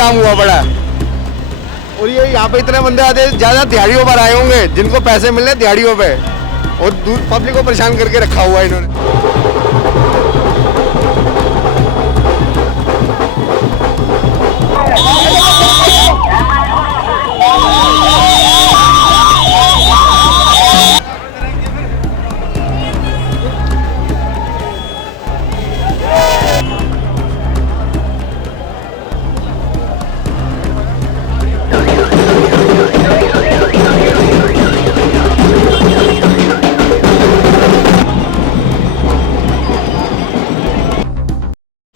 जाम हुआ पड़ा है। और ये यहाँ पे इतने बंदे आते हैं, ज़्यादा दिहाड़ियों पर आए होंगे, जिनको पैसे मिल रहे दिहाड़ियों पे, और पब्लिक को परेशान करके रखा हुआ है इन्होंने।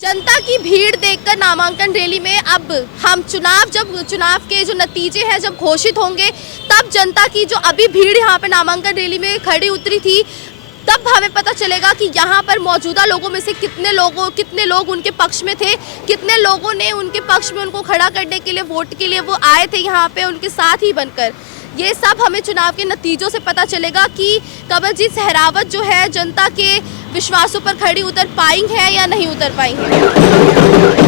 जनता की भीड़ देखकर नामांकन रैली में अब हम चुनाव के जो नतीजे हैं जब घोषित होंगे, तब जनता की जो अभी भीड़ यहाँ पे नामांकन रैली में खड़ी उतरी थी, तब हमें पता चलेगा कि यहाँ पर मौजूदा लोगों में से कितने लोग उनके पक्ष में थे, कितने लोगों ने उनके पक्ष में उनको खड़ा करने के लिए, वोट के लिए वो आए थे यहाँ पे उनके साथ ही बनकर। ये सब हमें चुनाव के नतीजों से पता चलेगा कि कमलजीत सहरावत जो है जनता के विश्वासों पर खड़ी उतर पाई है या नहीं उतर पाई है।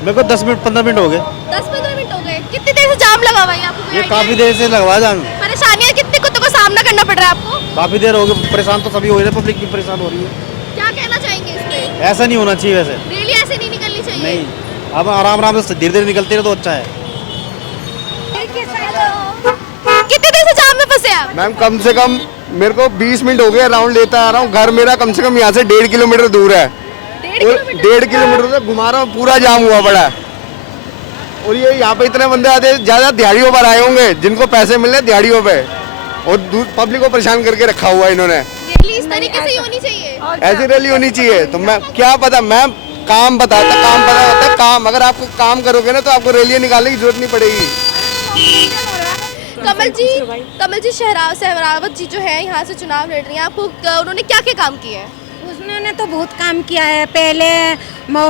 मेरे को 10 मिनट 15 मिनट हो गए। 10-15 मिनट हो गए। कितनी देर से जाम लगा हुआ है आपको? ये काफी देर से लगवा जाम। परेशानियां कितनी कुछ को सामना करना पड़ रहा है आपको? काफी देर हो गई, परेशान तो सभी हो रहे हैं, पब्लिक भी परेशान हो रही है। क्या कहना चाहेंगे इस पे? ऐसा नहीं होना चाहिए, वैसे रैली चाहिए? नहीं, अब आराम आराम से धीरे धीरे निकलते रहे तो अच्छा है। कितने देर से जाम में फंसे आप? मैम कम से कम मेरे को 20 मिनट हो गए राउंड लेता आ रहा हूँ। घर मेरा कम से कम यहाँ से 1.5 किलोमीटर दूर है। 1.5 किलोमीटर से घुमा रहा हूँ, पूरा जाम हुआ पड़ा है। और ये यहाँ पे इतने बंदे आते हैं, ज्यादा दिहाड़ियों पर आए होंगे जिनको पैसे मिल रहे दिहाड़ियों पे, और पब्लिक को परेशान करके रखा हुआ है इन्होंने। रैली इस तरीके से ही होनी चाहिए। ऐसी रैली होनी चाहिए। तो मैं क्या पता, मैं काम पता होता है काम। अगर आप काम करोगे ना तो आपको रैलियां निकालने की जरूरत नहीं पड़ेगी। कमल जी सहरावत जी जो है यहाँ से चुनाव लड़ रही हैं, आपको उन्होंने क्या क्या काम किए हैं? उन्होंने तो बहुत काम किया है। पहले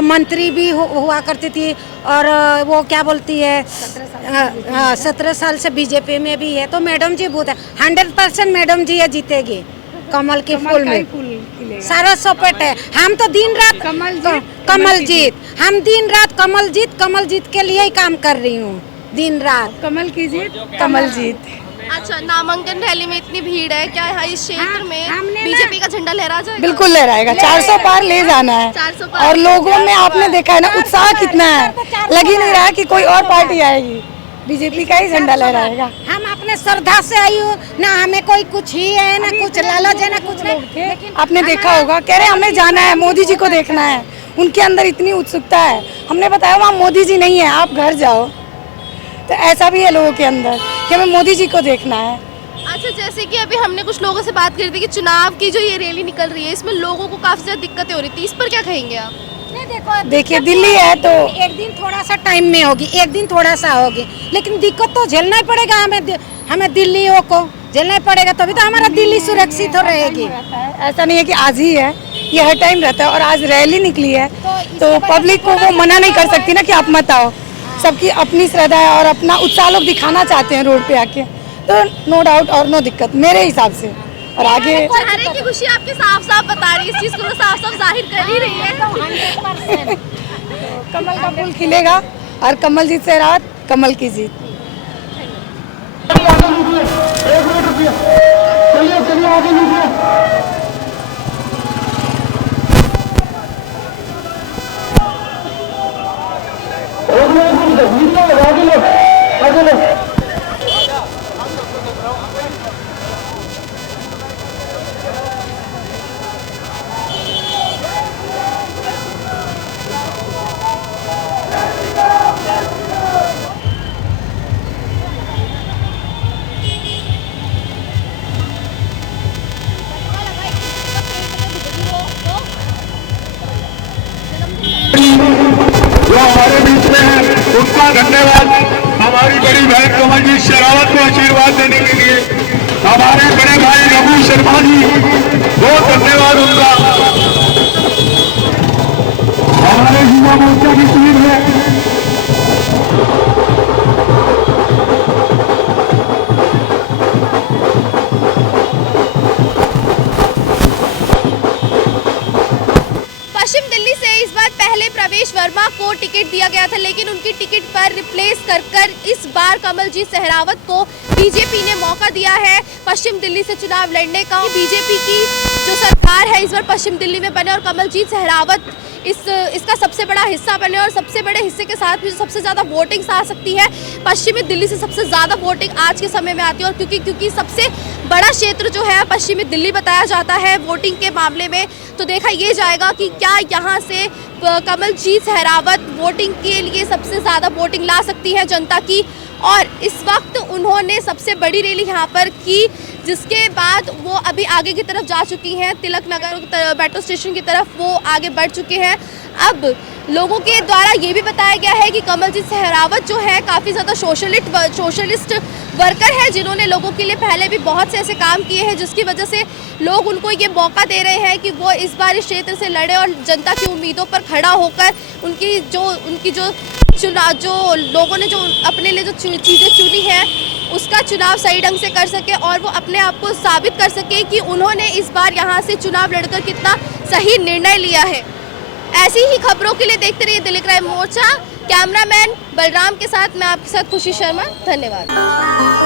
मंत्री भी हुआ करती थी, और वो क्या बोलती है 17 साल से बीजेपी में भी है। तो मैडम जी बहुत है, 100% मैडम जी है जीतेगी। कमल के फूल में सारा सपोर्ट है। हम तो दिन रात कमल जीत, हम दिन रात कमल जीत के लिए ही काम कर रही हूँ। दिन रात कमल की जीत, कमल जीत। अच्छा, नामांकन रैली में इतनी भीड़ है, क्या यहाँ इस क्षेत्र में बीजेपी का झंडा लहरा जाएगा? बिल्कुल लहराएगा। 400 पार ले जाना है। 400 पार। और लोगों में आपने देखा है ना उत्साह कितना है, लग ही नहीं रहा कि कोई और पार्टी आएगी, बीजेपी का ही झंडा लहराएगा। हम अपने श्रद्धा से आई हूँ ना, हमें कोई कुछ ही है ना कुछ लालच है ना कुछ नहीं। आपने देखा होगा, कह रहे हमें जाना है, मोदी जी को देखना है। उनके अंदर इतनी उत्सुकता है। हमने बताया वहाँ मोदी जी नहीं है, आप घर जाओ। तो ऐसा भी है लोगों के अंदर कि हमें मोदी जी को देखना है। अच्छा, जैसे कि अभी हमने कुछ लोगों से बात करी थी कि चुनाव की जो ये रैली निकल रही है इसमें लोगों को काफी ज्यादा दिक्कतें हो रही थी, इस पर क्या कहेंगे आप? देखिए दिल्ली है तो एक दिन थोड़ा सा टाइम में होगी, एक दिन थोड़ा सा होगी, लेकिन दिक्कत तो झेलना ही पड़ेगा। हमें दिल्लियों को झेलना ही पड़ेगा, तभी तो हमारा दिल्ली सुरक्षित हो रहेगी। ऐसा नहीं है कि आज ही है, ये हर टाइम रहता है। और आज रैली निकली है तो पब्लिक को वो मना नहीं कर सकती ना कि आप मत आओ। सबकी अपनी श्रद्धा है और अपना उत्साह लोग दिखाना चाहते हैं रोड पे आके, तो नो डाउट और नो दिक्कत मेरे हिसाब से। और आगे चेहरे की खुशी आपके साफ साफ बता रही है, इस चीज को तो साफ साफ जाहिर कर ही रही है। कमल का फूल खिलेगा और कमल जीत से रात, कमल की जीत। जो हमारे बीच में है उनका धन्यवाद। हमारी बड़ी बहन कमल जी शेरावत को आशीर्वाद देने के लिए हमारे बड़े भाई रघु शर्मा जी, बहुत धन्यवाद उनका। हमारे युवा मोर्चा की टीम है। पश्चिम दिल्ली से इस बार पहले प्रवेश वर्मा को टिकट दिया गया था, लेकिन उनकी टिकट पर रिप्लेस कर इस बार कमलजीत सहरावत को बीजेपी ने मौका दिया है पश्चिम दिल्ली से चुनाव लड़ने का। बीजेपी की जो सरकार है इस बार पश्चिम दिल्ली में बने और कमलजीत सहरावत इसका सबसे बड़ा हिस्सा बने, और सबसे बड़े हिस्से के साथ भी सबसे ज़्यादा वोटिंग आ सकती है। पश्चिमी दिल्ली से सबसे ज़्यादा वोटिंग आज के समय में आती है, और क्योंकि सबसे बड़ा क्षेत्र जो है पश्चिमी दिल्ली बताया जाता है वोटिंग के मामले में, तो देखा ये जाएगा कि क्या यहाँ से कमलजीत सहरावत वोटिंग के लिए सबसे ज़्यादा वोटिंग ला सकती है जनता की। और इस वक्त उन्होंने सबसे बड़ी रैली यहाँ पर की, जिसके बाद वो अभी आगे की तरफ जा चुकी हैं, तिलक नगर मेट्रो स्टेशन की तरफ वो आगे बढ़ चुके हैं। अब लोगों के द्वारा ये भी बताया गया है कि कमलजीत सहरावत जो है काफ़ी ज़्यादा सोशलिस्ट वर्कर है, जिन्होंने लोगों के लिए पहले भी बहुत से ऐसे काम किए हैं, जिसकी वजह से लोग उनको ये मौका दे रहे हैं कि वो इस बार इस क्षेत्र से लड़े और जनता की उम्मीदों पर खड़ा होकर उनकी जो लोगों ने जो अपने लिए जो चीज़ें चुनी हैं उसका चुनाव सही ढंग से कर सके, और वो अपने आप को साबित कर सके कि उन्होंने इस बार यहाँ से चुनाव लड़कर कितना सही निर्णय लिया है। ऐसी ही खबरों के लिए देखते रहिए दिल्ली क्राइम मोर्चा। कैमरामैन बलराम के साथ मैं आपके साथ खुशी शर्मा, धन्यवाद।